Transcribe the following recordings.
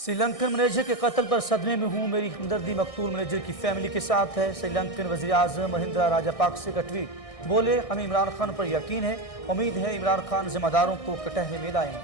Sri Lankan manager के कत्ल पर सदमे में हूं, मेरी हमदर्दी मकतूल मैनेजर की फैमिली के साथ है। श्रीलंकन वज़ीर आज़म महिंद्रा राजापाक्से का ट्वीट। बोले, हमें इमरान खान पर यकीन है, उम्मीद है इमरान खान जिम्मेदारों को कटहरे में लाएंगे।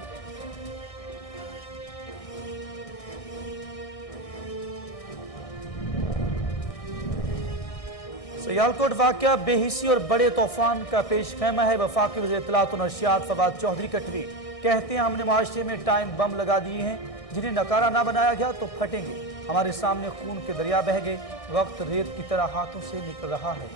सियालकोट वाकया बेहिसी और बड़े तूफान का पेश खैमा है। वफाकी वज़ीर इत्तलात और नशियात फवाद चौधरी का ट्वीट। कहते हैं, हमने मुआशरे में टाइम बम लगा दिए हैं, जिन्हें नकारा ना बनाया गया तो फटेंगे। हमारे सामने खून के दरिया बह गए, वक्त रेत की तरह हाथों से निकल रहा है।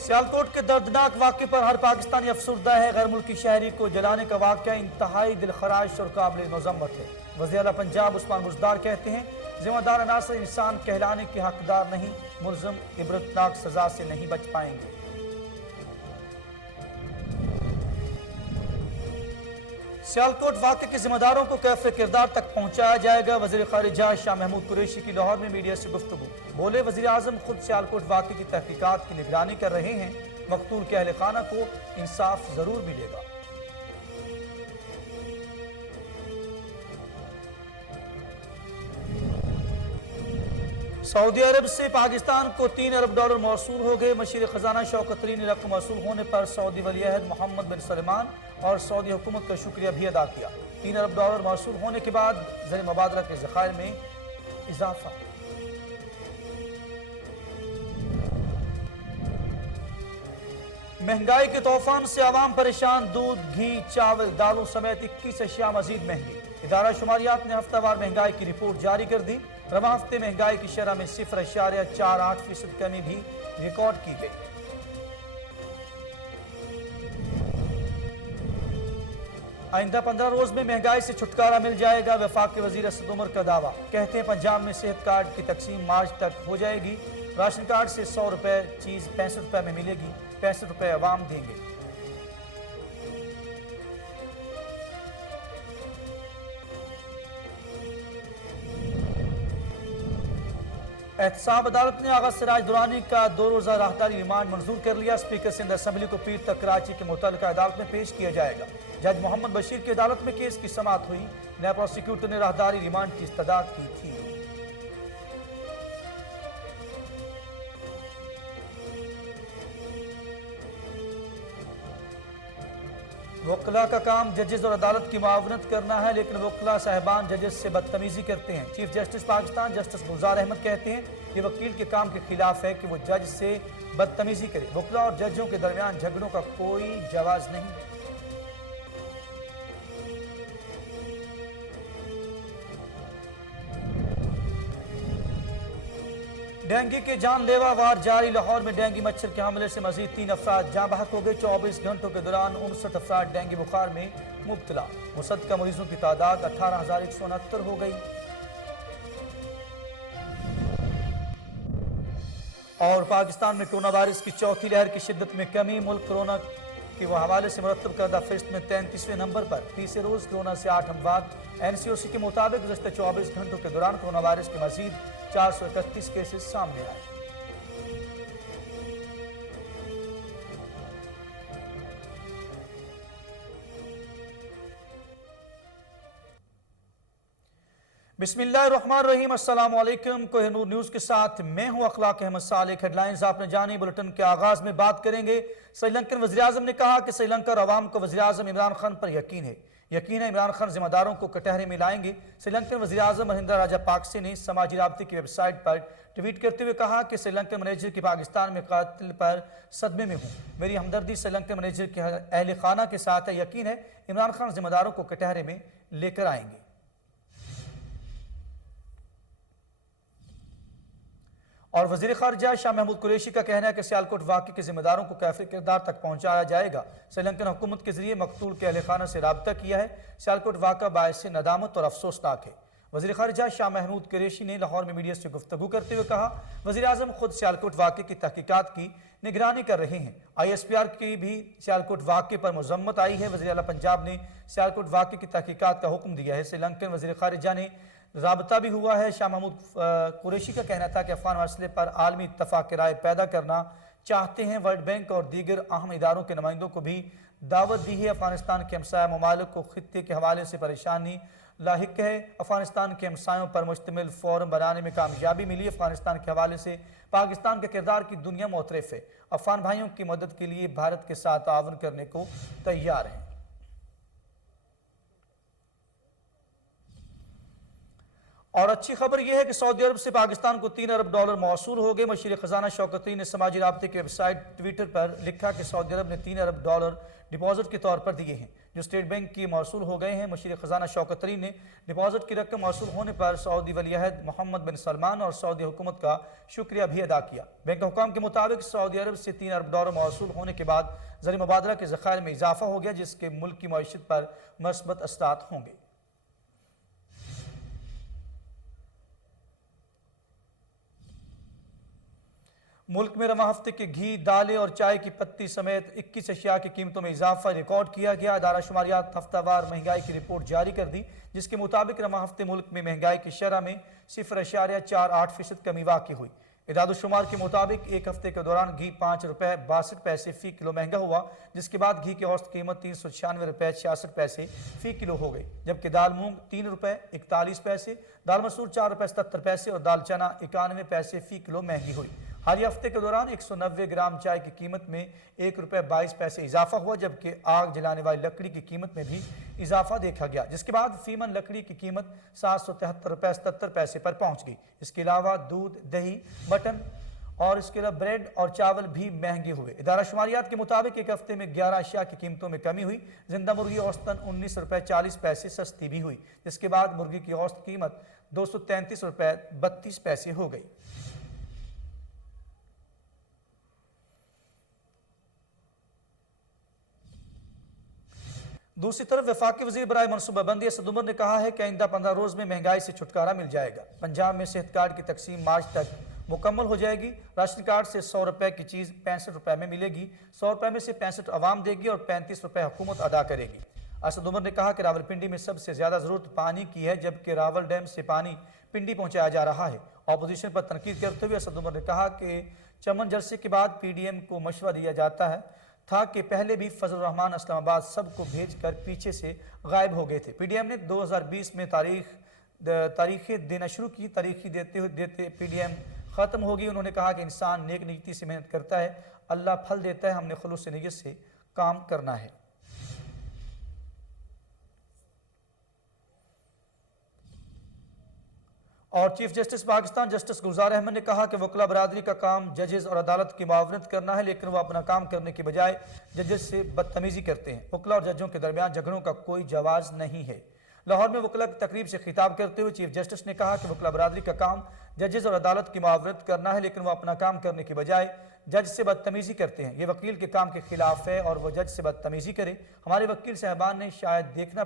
सियालकोट के दर्दनाक वाक़े पर हर पाकिस्तानी अफसरदा है। गैर मुल्की शहरी को जलाने का वाक़या इंतहाई दिलखराश और काबिल मज़म्मत है। वज़ीर आला पंजाब उस्मान बुज़दार कहते हैं, जिम्मेदार अनासर इंसान कहलाने के हकदार नहीं, मुल्ज़िम इबरतनाक सजा से नहीं बच पाएंगे। सियालकोट वाक़े के जिम्मेदारों को कैफ़े किरदार तक पहुंचाया जाएगा। वज़ीर ख़ारिजा शाह महमूद कुरैशी की लाहौर में मीडिया से गुफ्तगू। बोले, वज़ीर आज़म खुद सियालकोट वाक़े की तहकीकात की निगरानी कर रहे हैं, मकतूल के अहले खाना को इंसाफ जरूर मिलेगा। सऊदी अरब से पाकिस्तान को $3 अरब मौसूल हो गए। मशीर खजाना शौकत तरीन रकम मौसूल होने पर सऊदी वलीअहद मोहम्मद बिन सलमान और सऊदी हुकूमत का शुक्रिया भी अदा किया। $3 अरब मौसूल होने के बाद ज़र मुबादला के ज़खायर में इजाफा। महंगाई के तूफान से आवाम परेशान। दूध, घी, चावल, दालों समेत 21 अशिया मजीद महंगी। इदारा शुमारियात ने हफ्तावार महंगाई की रिपोर्ट जारी कर दी। रवा हफ्ते महंगाई की शरह में 0.48% कमी भी रिकॉर्ड की गई। आइंदा 15 रोज में महंगाई से छुटकारा मिल जाएगा। वफाकी वजीर असद उमर का दावा। कहते हैं, पंजाब में सेहत कार्ड की तकसीम मार्च तक हो जाएगी। राशन कार्ड से 100 रुपए चीज 65 रुपए में मिलेगी, 65 रुपए अवाम देंगे। एहतसाब अदालत ने आगा सिराज दुरानी का 2 रोजा राहदारी रिमांड मंजूर कर लिया। स्पीकर सिंध असम्बली को पीर तक कराची के मुतल्लिका अदालत में पेश किया जाएगा। जज मोहम्मद बशीर की अदालत में केस की समाअत हुई। नया प्रोसिक्यूटर ने राहदारी रिमांड की इस्तदा की थी। वकला का काम जजेस और अदालत की मुआवनत करना है, लेकिन वकला साहिबान जजेस से बदतमीजी करते हैं। चीफ जस्टिस पाकिस्तान जस्टिस गुलजार अहमद कहते हैं, ये वकील के काम के खिलाफ है कि वो जज से बदतमीजी करे। वकला और जजों के दरमियान झगड़ों का कोई जवाज नहीं। डेंगू के जानलेवा वार जारी। लाहौर में डेंगू मच्छर के हमले से मजीद 3 अफराद जाँ बहक हो गए। 24 घंटों के दौरान 59 अफराद डेंगू बुखार में मुब्तला। मुसद्दका मरीजों की तादाद 18,169 हो गई। और पाकिस्तान में कोरोना वायरस की चौथी लहर की शिद्दत में कमी। मुल्क कोरोना के हवाले से मुरतब करदा फहरिस्त में 33वें नंबर पर। तीसरे रोज कोरोना से 8 अमवात। NCOC के मुताबिक गुज़श्ता 24 घंटों के दौरान कोरोना वायरस के मजीद 431 केसेस सामने आए। बिस्मिल्लाहिर्रहमानिर्रहीम। अस्सलाम वालेकुम। कोहिनूर न्यूज़ के साथ मैं हूं अखलाक अहमद सालिक। हेडलाइंस आपने जानी। बुलेटिन के आगाज में बात करेंगे। श्रीलंकन वज़ीर आज़म ने कहा कि श्रीलंका और अवाम को वज़ीर आज़म इमरान खान पर यकीन है, इमरान खान जिम्मेदारों को कटहरे में लाएंगे। श्रीलंकन वज़ीर आज़म महिंद्रा राजापाक्से ने समाजी राब्ते की वेबसाइट पर ट्वीट करते हुए कहा कि श्रीलंकन मैनेजर की पाकिस्तान में कत्ल पर सदमे में हूँ, मेरी हमदर्दी श्रीलंकन मैनेजर के अहले खाना के साथ है, यकीन है इमरान खान जिम्मेदारों को कटहरे में लेकर आएंगे। और वज़ीर ख़ारिजा शाह महमूद कुरैशी का कहना है कि सियालकोट वाक़े के जिम्मेदारों को कैफ़े किरदार तक पहुँचाया जाएगा। श्रीलंकन हुकूमत के जरिए मकतूल के अहले खाना से रब्ता किया है। सियालकोट वाक़ा बायस नदामत और अफसोसनाक है। वज़ीर ख़ारिजा शाह महमूद कुरैशी ने लाहौर में मीडिया से गुफ्तगू करते हुए कहा, वज़ीर आज़म खुद सियालकोट वाक़े की तहकीकात की निगरानी कर रहे हैं। ISPR की भी सियालकोट वाक़े पर मज़म्मत आई है। वज़ीर आला पंजाब ने सियालकोट वाक़े की तहकीकात का हुक्म दिया है। श्रीलंकन वज़ीर ख़ारिजा ने राबता भी हुआ है। शाह महमूद कुरैशी का कहना था कि अफ़गान मसले पर आलमी इत्तफ़ाक़ राय पैदा करना चाहते हैं। वर्ल्ड बैंक और दीगर अहम इदारों के नुमाइंदों को भी दावत दी है। अफगानिस्तान के हमसाया ममालिक को खित्ते के हवाले से परेशानी लाहिक है। अफगानिस्तान के हमसायों पर मुश्तमिल फोरम बनाने में कामयाबी मिली। अफगानिस्तान के हवाले से पाकिस्तान के किरदार की दुनिया मोतरफ है। अफगान भाइयों की मदद के लिए भारत के साथ ताउन करने को तैयार है। और अच्छी खबर यह है कि सऊदी अरब से पाकिस्तान को $3 अरब मौसूल हो गए। मशीर खजाना शौकत तरीन ने समाजी राब्ते की वेबसाइट ट्विटर पर लिखा कि सऊदी अरब ने $3 अरब डिपॉजिट के तौर पर दिए हैं, जो स्टेट बैंक की मौसूल हो गए हैं। मशीर खजाना शौकत तरीन ने डिपॉजिट की रकम मौसूल होने पर सऊदी वलीअहद मोहम्मद बिन सलमान और सऊदी हुकूमत का शुक्रिया भी अदा किया। बैंक हुकाम के मुताबिक सऊदी अरब से $3 अरब मौसूल होने के बाद ज़र मुबादला के ज़खायर में इजाफा हो गया, जिसके मुल्क की मईशत पर मस्बत असरात होंगे। मुल्क में रवा हफ्ते के घी, दालें और चाय की पत्ती समेत 21 अशिया की कीमतों में इजाफा रिकॉर्ड किया गया। अदारा शुमारियात हफ्तावार महंगाई की रिपोर्ट जारी कर दी, जिसके मुताबिक रवा हफ्ते मुल्क में महंगाई की शरह में 0.48% कमी वाक़ई हुई। इदादुशुमार के मुताबिक एक हफ्ते के दौरान घी ₹5.62 फ़ी किलो महंगा हुआ, जिसके बाद घी की औसत कीमत ₹396.66 फ़ी किलो हो गई, जबकि दाल मूंग ₹3.41, दाल मसूर ₹4.77 और दाल चना ₹91 फ़ी किलो महंगी हुई। हाल हफ्ते के दौरान 190 ग्राम चाय की कीमत में ₹1.22 इजाफा हुआ, जबकि आग जलाने वाली लकड़ी की कीमत में भी इजाफा देखा गया, जिसके बाद फीमन लकड़ी की कीमत ₹773.77 पर पहुंच गई। इसके अलावा दूध, दही, मटन और इसके अलावा ब्रेड और चावल भी महंगे हुए। इदारा शुमारियात के मुताबिक एक हफ्ते में 11 अशिया की कीमतों में कमी हुई। जिंदा मुर्गी औसतन ₹19.40 सस्ती भी हुई, जिसके बाद मुर्गी की औसत कीमत ₹233.32 हो गई। दूसरी तरफ वफाकी वज़ीर बराए मनसूबाबंदी असद उमर ने कहा है कि आइंदा 15 रोज़ में महंगाई से छुटकारा मिल जाएगा। पंजाब में सेहत कार्ड की तकसीम मार्च तक मुकम्मल हो जाएगी। राशन कार्ड से ₹100 की चीज़ ₹65 में मिलेगी। ₹100 में से 65 आवाम देगी और ₹35 हुकूमत अदा करेगी। असद उमर ने कहा कि रावलपिंडी में सबसे ज़्यादा ज़रूरत पानी की है, जबकि रावल डैम से पानी पिंडी पहुँचाया जा रहा है। अपोजिशन पर तनकीद करते हुए असद उमर ने कहा कि चमन जलसे के बाद PDM को मशवरा दिया जाता था कि पहले भी फजल रहमान इस्लामाबाद सबको भेजकर पीछे से गायब हो गए थे। PDM ने 2020 में तारीखें देना शुरू की। तारीखी देते PDM ख़त्म होगी। उन्होंने कहा कि इंसान नेक नीयती से मेहनत करता है, अल्लाह फल देता है, हमने खुलूस नीयत से काम करना है। और चीफ जस्टिस पाकिस्तान जस्टिस गुलजार अहमद ने कहा कि वकला बरादरी का काम जजेस और अदालत की मुआवनत करना है, लेकिन वह अपना काम करने के बजाय जजेस से बदतमीजी करते हैं। वकला और जजों के दरमियान झगड़ों का कोई जवाज़ नहीं है। लाहौर में वकला की तकरीब से खिताब करते हुए चीफ जस्टिस ने कहा कि वकला बरादरी का काम जजेस और अदालत की मुआवनत करना है, लेकिन वह अपना काम करने के बजाय जज से बदतमीजी करते हैं। ये वकील के काम के खिलाफ है और वह जज से बदतमीजी करे। हमारे वकील साहबान ने शायद देखना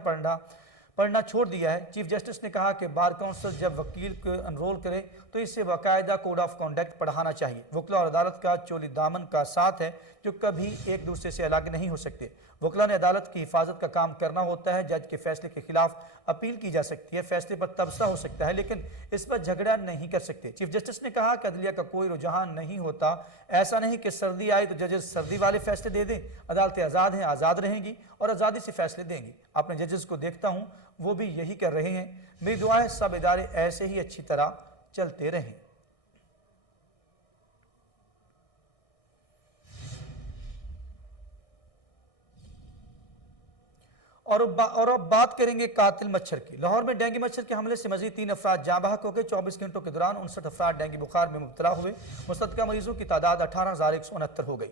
पढ़ना छोड़ दिया है। चीफ जस्टिस ने कहा कि बार काउंसिल जब वकील को एनरोल करे तो इससे बाकायदा कोड ऑफ कॉन्डक्ट पढ़ाना चाहिए। वकला और अदालत का चोली दामन का साथ है, जो कभी एक दूसरे से अलग नहीं हो सकते। वकला ने अदालत की हिफाजत का काम करना होता है। जज के फैसले के खिलाफ अपील की जा सकती है, फैसले पर तबसरा हो सकता है, लेकिन इस पर झगड़ा नहीं कर सकते। चीफ जस्टिस ने कहा कि अदलिया का कोई रुझान नहीं होता। ऐसा नहीं कि सर्दी आए तो जजेस सर्दी वाले फैसले दे दें। अदालतें आज़ाद हैं, आज़ाद रहेंगी और आज़ादी से फैसले देंगी। अपने जजेस को देखता हूँ, वो भी यही कर रहे हैं। मेरी दुआ है सब इदारे ऐसे ही अच्छी तरह चलते रहें। और अब बात करेंगे कातिल मच्छर की। लाहौर में डेंगू मच्छर के हमले से मजीद 3 अफराद जाँ बहक हो गए। 24 घंटों के दौरान 59 अफराद डेंगू बुखार में मुब्तला हुए। मुस्तदका मरीजों की तादाद 18,169 हो गई।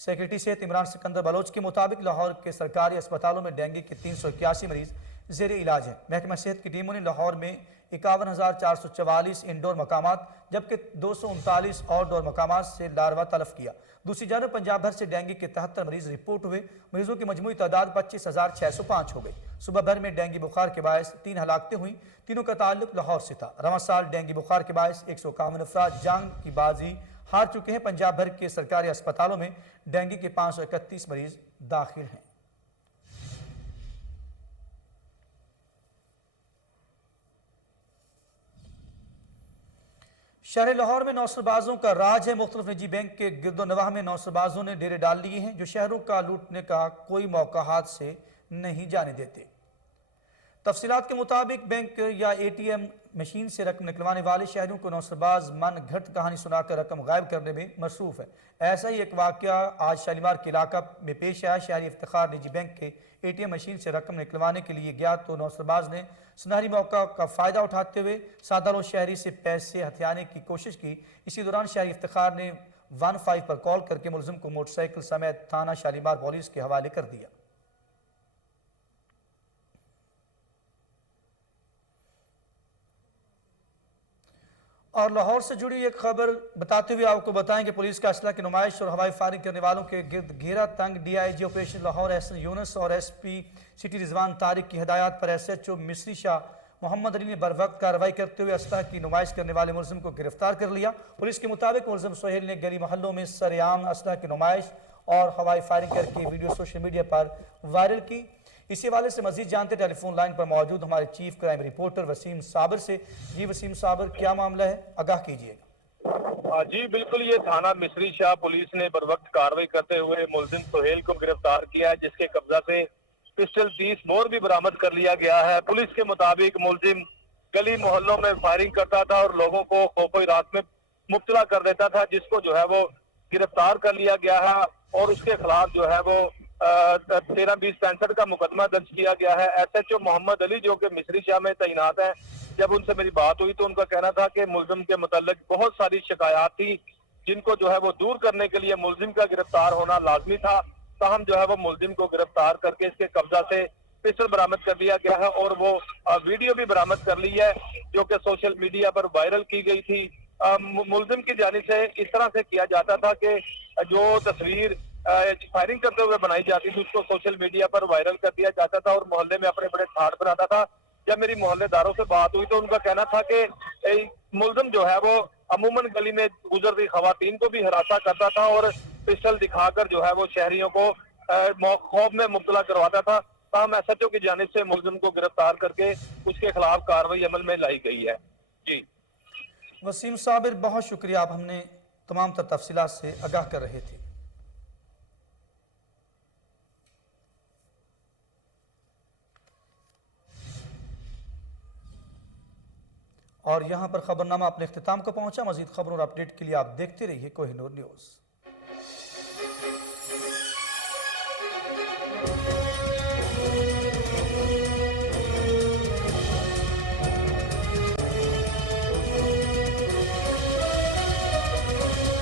सेक्रेटरी सेहत इमरान सिकंदर बलोच के मुताबिक लाहौर के सरकारी अस्पतालों में डेंगू के 381 मरीज ज़ेर इलाज हैं। महकमा सेहत की टीमों ने लाहौर में 51,444 इंडोर मकामात जबकि 239 आउटडोर मकामात से लार्वा तलफ किया। दूसरी जानब पंजाब भर से डेंगू के 73 मरीज रिपोर्ट हुए। मरीजों की मजमूई तादाद 25,605 हो गई। सुबह भर में डेंगू बुखार के बायस 3 हलाकतें हुई। तीनों का ताल्लुक लाहौर से था। रवां साल डेंगू बुखार के बायस 151 अफराद जांग की बाजी हार चुके हैं। पंजाब भर के सरकारी अस्पतालों में डेंगू के 531 मरीज दाखिल हैं। शहर लाहौर में नौसरबाजों का राज है। मुख्तलिफ निजी बैंक के गिरदोनवाह में नौसरबाजों ने डेरे डाल लिए हैं जो शहरों का लूटने का कोई मौका हाथ से नहीं जाने देते। तफसीलात के मुताबिक बैंक या ATM मशीन से रकम निकलवाने वाले शहरों को नौसरबाज मन घट कहानी सुनाकर रकम गायब करने में मसरूफ है। ऐसा ही एक वाक़या आज शालीमार के इलाका में पेश आया। शहरी इफ्तिखार निजी बैंक के ATM मशीन से रकम निकलवाने के लिए गया तो नौसरबाज ने सुनहरी मौका का फ़ायदा उठाते हुए सादा शहरी से पैसे हथियाने की कोशिश की। इसी दौरान शहरी इफ्तिखार ने 15 पर कॉल करके मुलजिम को मोटरसाइकिल समेत थाना शालीमार पुलिस के हवाले कर दिया। और लाहौर से जुड़ी एक खबर बताते हुए आपको बताएंगे पुलिस का असला की नुमाइश और हवाई फायरिंग करने वालों के गिर्द घेरा तंग। DIG ऑपरेशन लाहौर एहसन यूनुस और SP सिटी रिजवान तारिक की हिदायत पर SHO मिस्री शाह मोहम्मद अली ने बर वक्त कार्रवाई करते हुए असला की नुमाइश करने वाले मुलजिम को गिरफ्तार कर लिया। पुलिस के मुताबिक मुलजिम सोहेल ने गली मोहल्लों में सरेआम असला की नुमाइश और हवाई फायरिंग करके वीडियो सोशल मीडिया पर वायरल की। इसी हवाले से मजीद जानते टेलीफोन लाइन पर मौजूद हमारे चीफ क्राइम रिपोर्टर वसीम साबर से। जी वसीम साबर, क्या मामला है, आगाह कीजिएगा। जी बिल्कुल, ये थाना मिस्री शाह पुलिस ने बर वक्त कार्रवाई करते हुए मुलजिम सोहेल को गिरफ्तार किया है, जिसके कब्जा से पिस्टल 30 बोर भी बरामद कर लिया गया है। पुलिस के मुताबिक मुलजिम गली मोहल्लों में फायरिंग करता था और लोगों को खौफ हिरासत में मुब्तला कर देता था, जिसको जो है वो गिरफ्तार कर लिया गया है और उसके खिलाफ जो है वो 13-20-65 का मुकदमा दर्ज किया गया है। SHO मोहम्मद अली जो कि मिस्री शाह में तैनात है, जब उनसे मेरी बात हुई तो उनका कहना था कि मुलजिम के मुतालिक बहुत सारी शिकायत थी, जिनको जो है वो दूर करने के लिए मुलजिम का गिरफ्तार होना लाजमी था। ताहम जो है वो मुलजिम को गिरफ्तार करके इसके कब्जा से पिस्टल बरामद कर लिया गया है और वो वीडियो भी बरामद कर ली है, जो कि सोशल मीडिया पर वायरल की गई थी। मुलजिम की जानिब से इस तरह से किया जाता था कि जो तस्वीर फायरिंग करते हुए बनाई जाती थी उसको सोशल मीडिया पर वायरल कर दिया जाता था और मोहल्ले में अपने बड़े ठाट बनाता था। जब मेरी मोहल्लेदारों से बात हुई तो उनका कहना था कि मुलजिम जो है वो अमूमन गली में गुजरती खवातीन को भी हरासा करता था और पिस्टल दिखाकर जो है वो शहरियों को खौफ में मुब्तला करवाता था। ताहम SHO की जानिब से मुलजिम को गिरफ्तार करके उसके खिलाफ कार्रवाई अमल में लाई गई है। जी वसीम साबिर, बहुत शुक्रिया, आप हमने तमाम तफसीलात से आगाह कर रहे थे। और यहाँ पर खबरनामा अपने इख्तिताम को पहुंचा। मजीद खबरों और अपडेट के लिए आप देखते रहिए कोहिनूर न्यूज़।